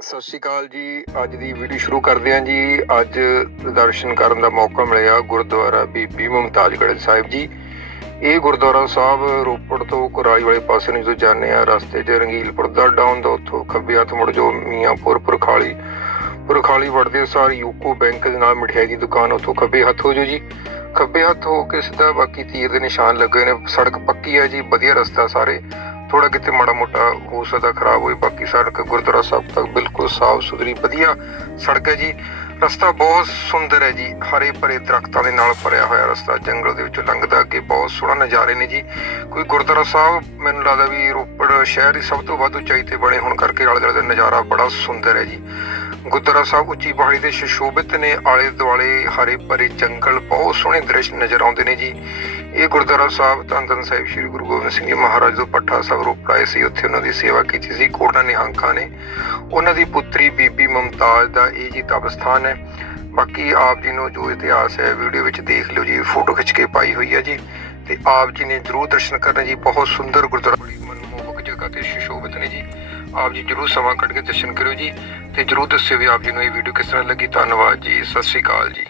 ਸਤਿ ਸ਼੍ਰੀ ਅਕਾਲ ਜੀ। ਅੱਜ ਦੀ ਵੀਡੀਓ ਸ਼ੁਰੂ ਕਰਦੇ ਹਾਂ ਜੀ। ਅੱਜ ਦਰਸ਼ਨ ਕਰਨ ਦਾ ਮੌਕਾ ਮਿਲਿਆ ਗੁਰਦੁਆਰਾ ਬੀਬੀ ਮੁਮਤਾਜਗੜ੍ਹ ਸਾਹਿਬ ਜੀ। ਇਹ ਗੁਰਦੁਆਰਾ ਸਾਹਿਬ ਰੋਪੜ ਤੋਂ ਕੁਰਾਈ ਵਾਲੇ ਪਾਸੇ ਨੂੰ ਜਦੋਂ ਜਾਂਦੇ ਆ ਰਸਤੇ 'ਚ ਰੰਗੀਲਪੁਰ ਦਾ ਡਾਊਨ ਦਾ ਉੱਥੋਂ ਖੱਬੇ ਹੱਥ ਮੁੜ ਜੋ ਮੀਆਂਪੁਰ, ਪੁਰਖਾਲੀ। ਪੁਰਖਾਲੀ ਵੜਦੇ ਸਾਰ ਯੂਕੋ ਬੈਂਕ ਦੇ ਨਾਲ ਮਠਿਆਈ ਦੀ ਦੁਕਾਨ ਉੱਥੋਂ ਖੱਬੇ ਹੱਥ ਹੋ ਜੋ ਜੀ। ਖੱਬੇ ਹੱਥ ਹੋ ਕੇ ਸਿੱਧਾ ਬਾਕੀ ਤੀਰ ਦੇ ਨਿਸ਼ਾਨ ਲੱਗੇ ਨੇ। ਸੜਕ ਪੱਕੀ ਹੈ ਜੀ, ਵਧੀਆ ਰਸਤਾ ਸਾਰੇ। ਥੋੜਾ ਕਿਤੇ ਮਾੜਾ ਮੋਟਾ ਹੋ ਸਕਦਾ, ਖਰਾਬ ਹੋਏ। ਬਾਕੀ ਸੜਕ ਗੁਰਦੁਆਰਾ ਸਾਹਿਬ ਤੱਕ ਬਿਲਕੁਲ ਸਾਫ਼ ਸੁਥਰੀ, ਵਧੀਆ ਸੜਕ ਹੈ ਜੀ। ਰਸਤਾ ਬਹੁਤ ਸੁੰਦਰ ਹੈ ਜੀ। ਹਰੇ ਭਰੇ ਦਰਖਤਾਂ ਦੇ ਨਾਲ ਭਰਿਆ ਹੋਇਆ ਰਸਤਾ, ਜੰਗਲ ਦੇ ਵਿੱਚੋਂ ਲੰਘਦਾ ਅੱਗੇ ਬਹੁਤ ਸੋਹਣਾ ਨਜ਼ਾਰੇ ਨੇ ਜੀ। ਕੋਈ ਗੁਰਦੁਆਰਾ ਸਾਹਿਬ ਮੈਨੂੰ ਲੱਗਦਾ ਵੀ ਰੋਪੜ ਸ਼ਹਿਰ ਦੀ ਸਭ ਤੋਂ ਵੱਧ ਉਚਾਈ ਤੇ ਬਣੇ ਹੋਣ ਕਰਕੇ ਆਲੇ ਦੁਆਲੇ ਦਾ ਨਜ਼ਾਰਾ ਬੜਾ ਸੁੰਦਰ ਹੈ ਜੀ। ਗੁਰਦੁਆਰਾ ਸਾਹਿਬ ਉੱਚੀ ਪਹਾੜੀ ਤੇ ਸ਼ਸ਼ੋਭਿਤ ਨੇ ਆਲੇ ਦੁਆਲੇ ਹਰੇ ਭਰੇ ਜੰਗਲ, ਬਹੁਤ ਸੋਹਣੇ ਦ੍ਰਿਸ਼ ਨਜ਼ਰ ਆਉਂਦੇ ਨੇ ਜੀ। ਇਹ ਗੁਰਦੁਆਰਾ ਸਾਹਿਬ ਧੰਨ ਧੰਨ ਸਾਹਿਬ ਸ੍ਰੀ ਗੁਰੂ ਗੋਬਿੰਦ ਸਿੰਘ ਜੀ ਮਹਾਰਾਜ ਤੋਂ ਪੱਠਾ ਸਾਹਿਬ ਰੋਪੜ ਸੀ। ਉੱਥੇ ਉਹਨਾਂ ਦੀ ਸੇਵਾ ਕੀਤੀ ਸੀ। ਕੋਟਾ ਨਿਹੰਕਾਂ ਨੇ। ਉਹਨਾਂ ਦੀ ਪੁੱਤਰੀ ਬੀਬੀ ਮਮਤਾਜ਼ ਦਾ ਇਹ ਜੀ ਤਪਸਥਾਨ ਹੈ। ਬਾਕੀ ਆਪ ਜੀ ਨੂੰ ਜੋ ਇਤਿਹਾਸ ਹੈ, ਵੀਡੀਓ ਵਿੱਚ ਦੇਖ ਲਿਓ ਜੀ। ਫੋਟੋ ਖਿੱਚ ਕੇ ਪਾਈ ਹੋਈ ਹੈ ਜੀ। ਤੇ ਆਪ ਜੀ ਨੇ ਜਰੂਰ ਦਰਸ਼ਨ ਕਰਨਾ ਜੀ। ਬਹੁਤ ਸੁੰਦਰ ਗੁਰਦੁਆਰਾ, ਬੜੀ ਮਨਮੋਹਕ ਜਗ੍ਹਾ ਤੇ ਸ਼ਸ਼ੋਭਿਤ ਨੇ ਜੀ। ਆਪ ਜੀ ਜਰੂਰ ਸਮਾਂ ਕੱਢ ਕੇ ਦਰਸ਼ਨ ਕਰਿਓ ਜੀ। ਤੇ ਜਰੂਰ ਦੱਸਿਓ ਵੀ ਆਪ ਜੀ ਨੂੰ ਇਹ ਵੀਡੀਓ ਕਿਸ ਤਰ੍ਹਾਂ ਲੱਗੀ। ਧੰਨਵਾਦ ਜੀ। ਸਤਿ ਸ਼੍ਰੀ ਅਕਾਲ ਜੀ।